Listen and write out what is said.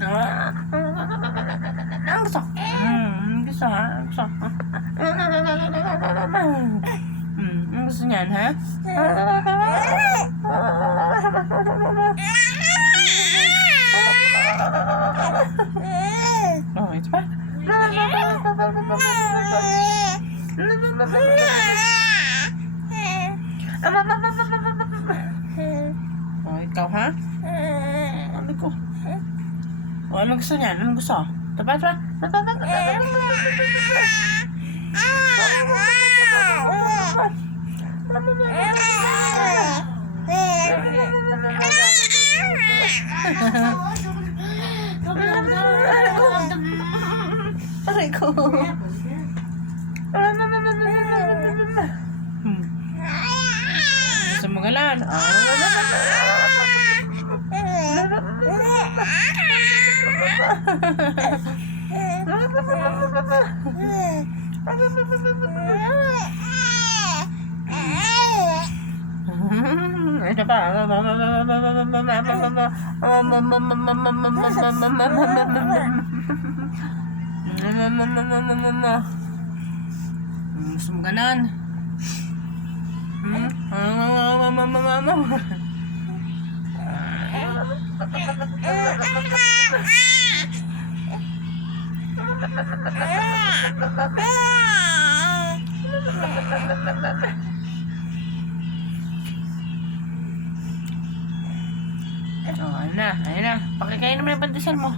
Ang gusto. Gusto ha? Gusto. Ang gusto niyan, ha? Oh, ito pa. Oh, ikaw, ha? Ano ko? Oh, ano gusto niyan? Ano gusto? Ito pa, ito pa. Aray ko. Gusto mo galan? Ito pa. Gusto mo ganon? Oh, ayun na. Pakikain naman yung pandesal mo.